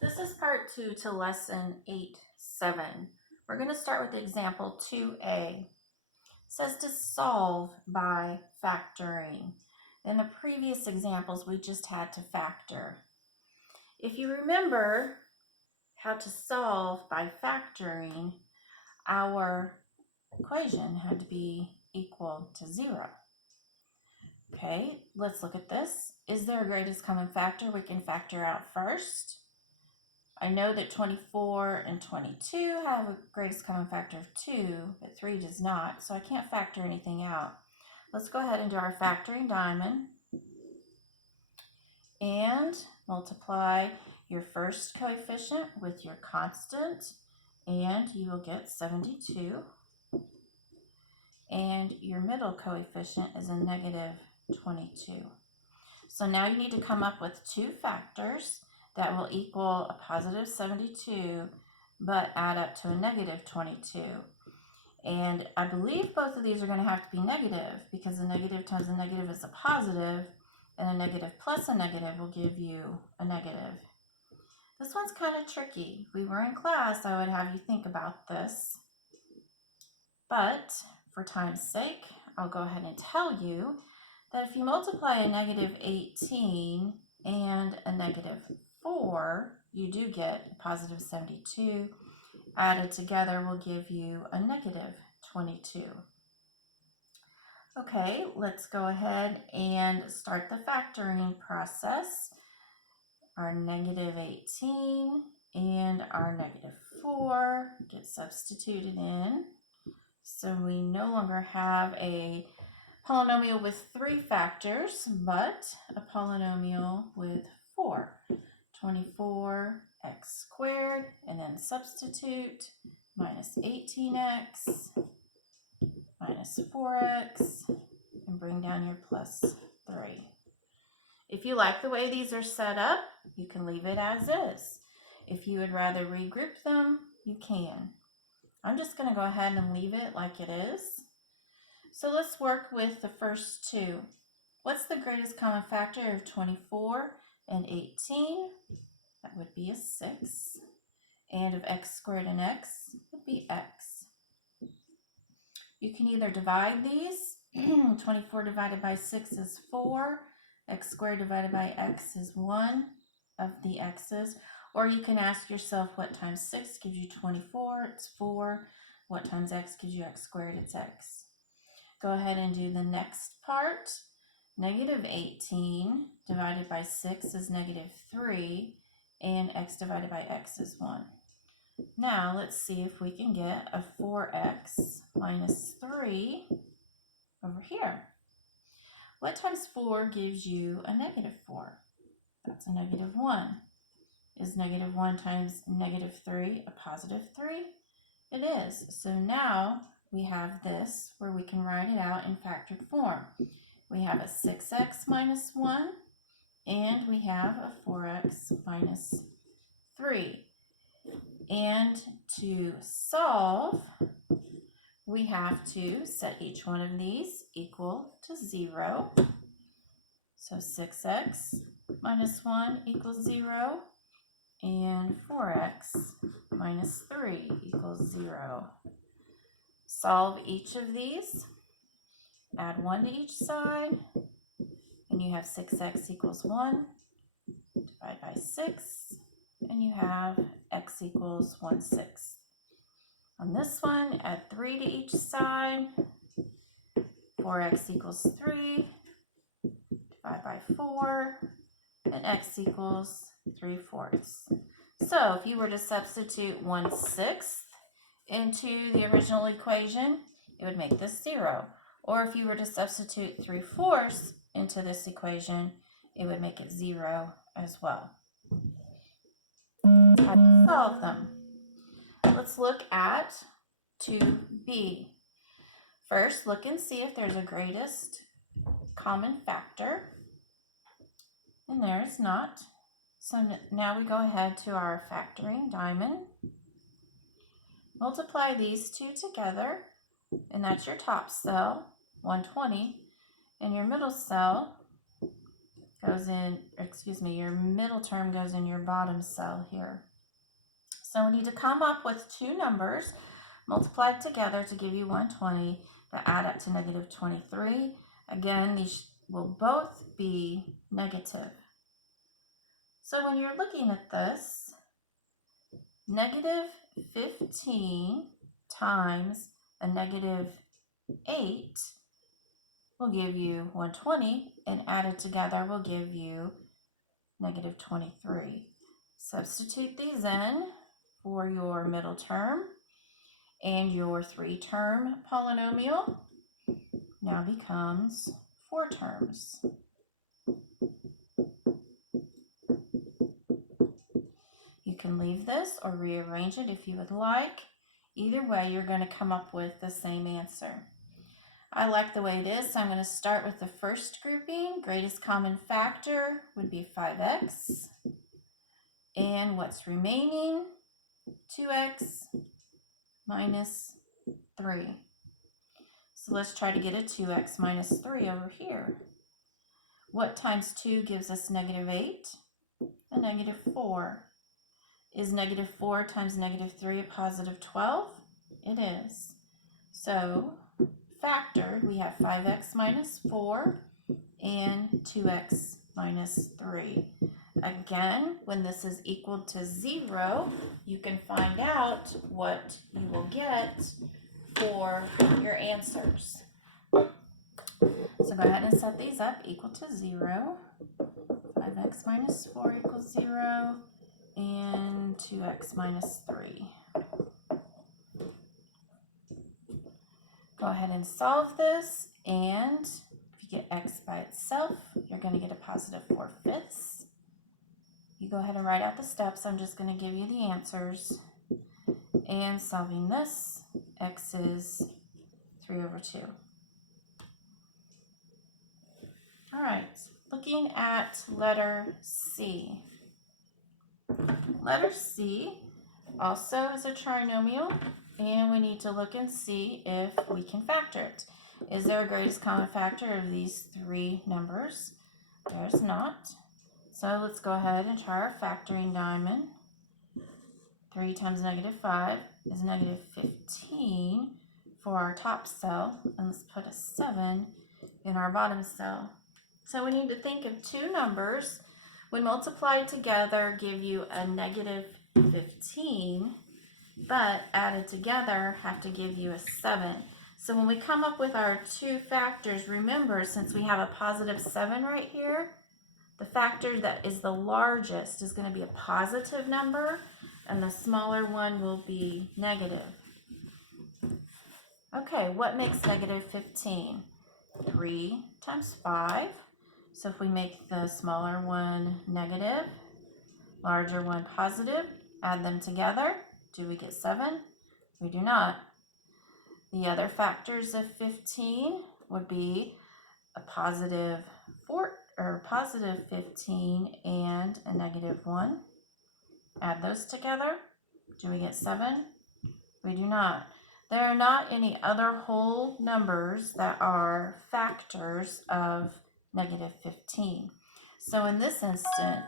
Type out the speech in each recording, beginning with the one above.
This is part 2 to lesson 8-7. We're going to start with example 2a. It says to solve by factoring. In the previous examples, we just had to factor. If you remember how to solve by factoring, our equation had to be equal to 0. Okay, let's look at this. Is there a greatest common factor we can factor out first? I know that 24 and 22 have a greatest common factor of 2, but 3 does not, so I can't factor anything out. Let's go ahead and do our factoring diamond and multiply your first coefficient with your constant, and you will get 72. And your middle coefficient is a negative 22. So now you need to come up with two factors that will equal a positive 72, but add up to a negative 22. And I believe both of these are going to have to be negative, because a negative times a negative is a positive, and a negative plus a negative will give you a negative. This one's kind of tricky. If we were in class, I would have you think about this. But for time's sake, I'll go ahead and tell you that if you multiply a negative 18 and a negative 4, you do get a positive 72. Added together will give you a negative 22. Okay, let's go ahead and start the factoring process. Our negative 18 and our negative 4 get substituted in. So we no longer have a polynomial with 3 factors, but a polynomial with 4. 24x squared, and then substitute minus 18x minus 4x, and bring down your plus 3. If you like the way these are set up, you can leave it as is. If you would rather regroup them, you can. I'm just going to go ahead and leave it like it is. So let's work with the first two. What's the greatest common factor of 24 and 18? That would be a 6. And of x squared and x would be x. You can either divide these. 24 divided by 6 is 4. X squared divided by x is 1 of the x's. Or you can ask yourself, what times 6 gives you 24? It's 4. What times x gives you x squared? It's x. Go ahead and do the next part. Negative 18 divided by 6 is negative 3, and x divided by x is 1. Now let's see if we can get a 4x minus 3 over here. What times 4 gives you a negative 4? That's a negative 1. Is negative 1 times negative 3 a positive 3? It is. So now we have this where we can write it out in factored form. We have a 6x minus 1, and we have a 4x minus 3. And to solve, we have to set each one of these equal to 0. So 6x minus 1 equals 0, and 4x minus 3 equals 0. Solve each of these, add 1 to each side, and you have 6x equals 1, divide by 6, and you have x equals 1/6. On this one, add 3 to each side, 4x equals 3, divide by 4, and x equals 3/4. So if you were to substitute 1/6 into the original equation, it would make this 0. Or if you were to substitute 3/4 into this equation, it would make it 0 as well. How do you solve them? Let's look at 2b. First, look and see if there's a greatest common factor. And there is not. So now we go ahead to our factoring diamond. Multiply these two together, and that's your top cell, 120, and your middle cell, goes in, your middle term goes in your bottom cell here. So we need to come up with two numbers multiplied together to give you 120 that add up to negative 23. Again, these will both be negative. So when you're looking at this, negative 15 times a negative 8 will give you 120, and added together will give you negative 23. Substitute these in for your middle term, and your 3-term polynomial now becomes 4 terms. You can leave this or rearrange it if you would like. Either way, you're going to come up with the same answer. I like the way it is, so I'm going to start with the first grouping. Greatest common factor would be 5x. And what's remaining? 2x minus 3. So let's try to get a 2x minus 3 over here. What times 2 gives us negative 8? A negative 4. Is negative 4 times negative 3 a positive 12? It is. So factored, we have 5x minus 4 and 2x minus 3. Again, when this is equal to 0, you can find out what you will get for your answers. So go ahead and set these up equal to 0. 5x minus 4 equals 0, and 2x minus 3. Go ahead and solve this, and if you get x by itself, you're going to get a positive 4/5. You go ahead and write out the steps. I'm just going to give you the answers. And solving this, x is 3/2. All right, looking at letter C. Letter C also is a trinomial, and we need to look and see if we can factor it. Is there a greatest common factor of these 3 numbers? There's not. So let's go ahead and try our factoring diamond. 3 times negative 5 is negative 15 for our top cell, and let's put a 7 in our bottom cell. So we need to think of two numbers when multiplied together give you a negative 15, but added together have to give you a 7. So when we come up with our two factors, remember, since we have a positive 7 right here, the factor that is the largest is going to be a positive number, and the smaller one will be negative. Okay, what makes negative 15? 3 times 5. So if we make the smaller one negative, larger one positive, add them together, do we get 7? We do not. The other factors of 15 would be a positive 15 and a negative 1. Add those together. Do we get 7? We do not. There are not any other whole numbers that are factors of negative 15. So in this instant,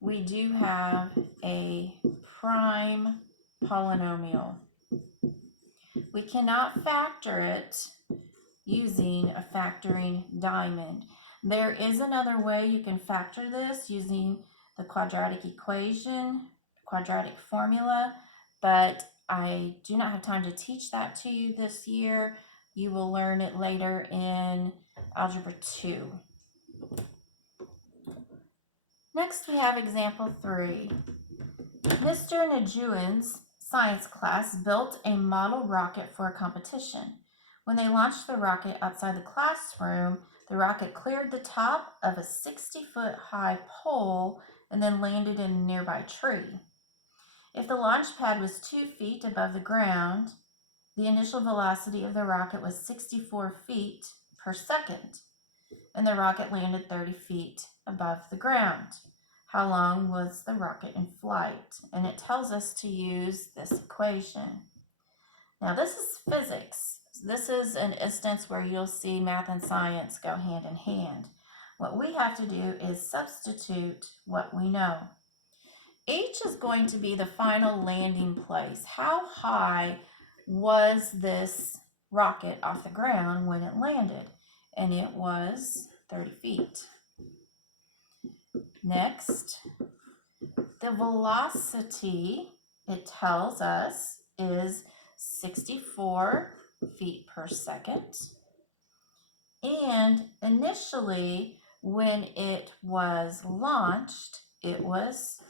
we do have a prime polynomial. We cannot factor it using a factoring diamond. There is another way you can factor this using the quadratic equation, quadratic formula, but I do not have time to teach that to you this year. You will learn it later in Algebra 2. Next we have example 3. Mr. Najuan's science class built a model rocket for a competition. When they launched the rocket outside the classroom, the rocket cleared the top of a 60-foot high pole and then landed in a nearby tree. If the launch pad was 2 feet above the ground, the initial velocity of the rocket was 64 feet per second, and the rocket landed 30 feet above the ground. How long was the rocket in flight? And it tells us to use this equation. Now this is physics. This is an instance where you'll see math and science go hand in hand. What we have to do is substitute what we know. H is going to be the final landing place. How high was this rocket off the ground when it landed? And it was 30 feet. Next, the velocity, it tells us, is 64 feet per second. And initially, when it was launched, it was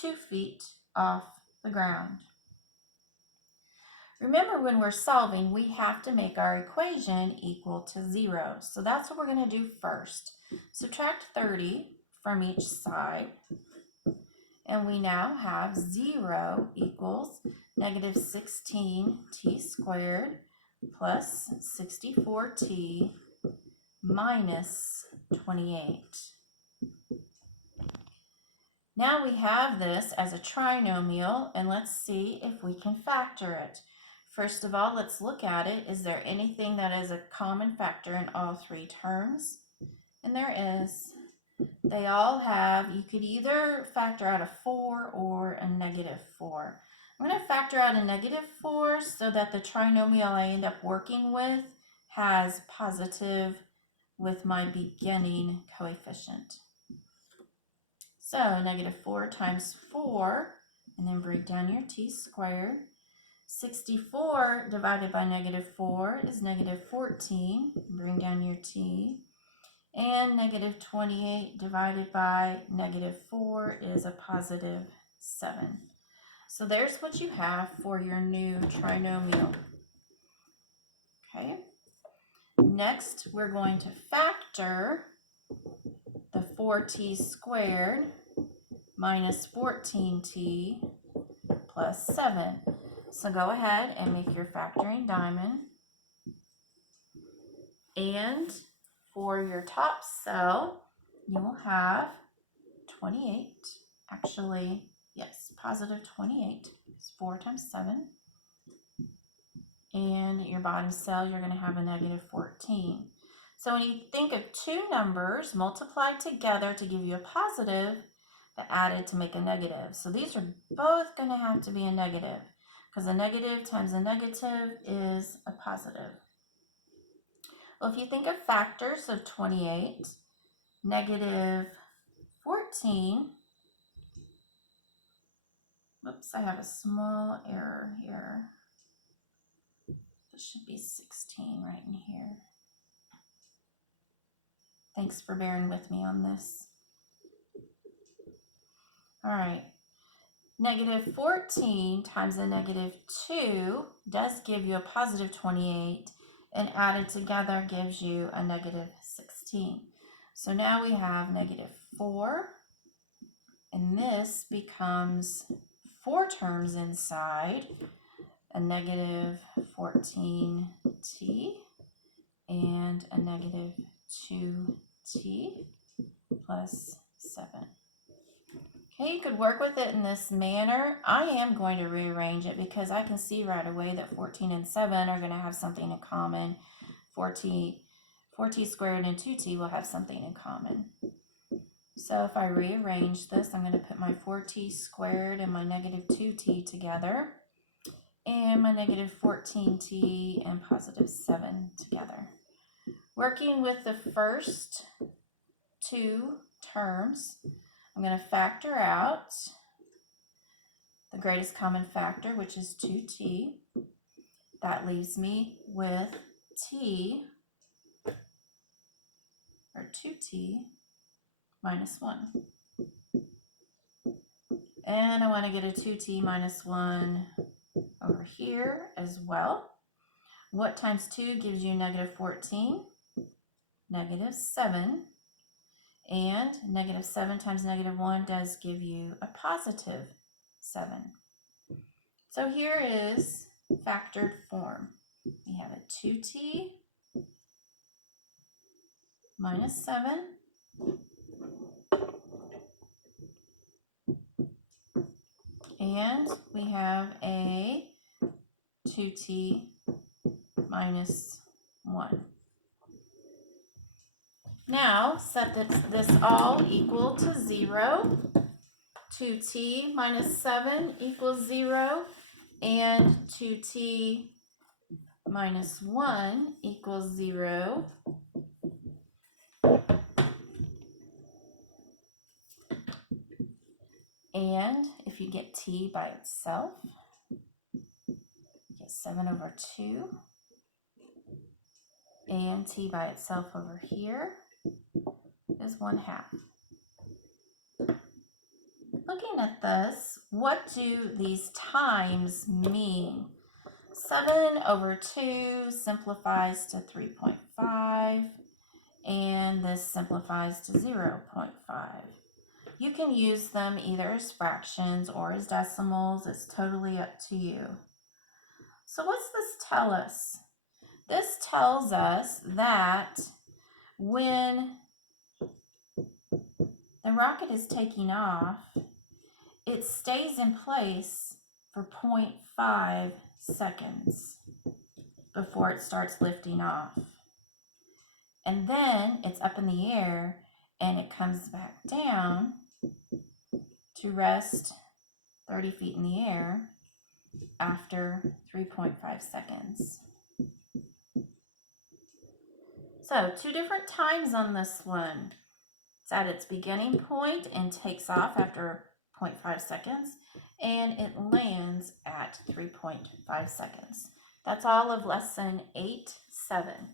2 feet off the ground. Remember, when we're solving, we have to make our equation equal to 0. So that's what we're going to do first. Subtract 30 from each side. And we now have 0 equals negative 16t squared plus 64t minus 28. Now we have this as a trinomial, and let's see if we can factor it. First of all, let's look at it. Is there anything that is a common factor in all three terms? And there is. They all have, you could either factor out a 4 or a negative 4. I'm going to factor out a negative 4 so that the trinomial I end up working with has positive with my beginning coefficient. So negative 4 times 4, and then break down your t squared. 64 divided by negative 4 is negative 14. Bring down your t. And negative 28 divided by negative 4 is a positive 7. So there's what you have for your new trinomial. Okay. Next, we're going to factor the 4t squared minus 14t plus 7. So go ahead and make your factoring diamond. And for your top cell, you will have 28. Actually, yes, positive 28 is 4 times 7. And your bottom cell, you're going to have a negative 14. So when you think of two numbers multiplied together to give you a positive, but added to make a negative. So these are both going to have to be a negative, because a negative times a negative is a positive. Well, if you think of factors of 28, negative 14, whoops, I have a small error here. This should be 16 right in here. Thanks for bearing with me on this. All right, negative 14 times a negative 2 does give you a positive 28, and added together gives you a negative 16. So now we have negative 4, and this becomes 4 terms inside, a negative 14t and a negative 2t plus 7. Okay, you could work with it in this manner. I am going to rearrange it because I can see right away that 14 and 7 are going to have something in common. 4t squared and 2t will have something in common. So if I rearrange this, I'm going to put my 4t squared and my negative 2t together, and my negative 14t and positive 7 together. Working with the first two terms, I'm going to factor out the greatest common factor, which is 2t. That leaves me with t, or 2t, minus 1. And I want to get a 2t minus 1 over here as well. What times 2 gives you negative 14? Negative 7. And negative 7 times negative 1 does give you a positive 7. So here is factored form. We have a 2t minus 7 and we have a 2t minus 1. Now set this all equal to 0. 2t minus 7 equals 0. And 2t minus 1 equals 0. And if you get t by itself, you get 7 over 2. And t by itself over here is 1/2. Looking at this, what do these times mean? 7 over 2 simplifies to 3.5, and this simplifies to 0.5. You can use them either as fractions or as decimals. It's totally up to you. So what's this tell us? This tells us that when the rocket is taking off, it stays in place for 0.5 seconds before it starts lifting off. And then it's up in the air and it comes back down to rest 30 feet in the air after 3.5 seconds. So 2 different times on this one. It's at its beginning point and takes off after 0.5 seconds, and it lands at 3.5 seconds. That's all of lesson 8-7.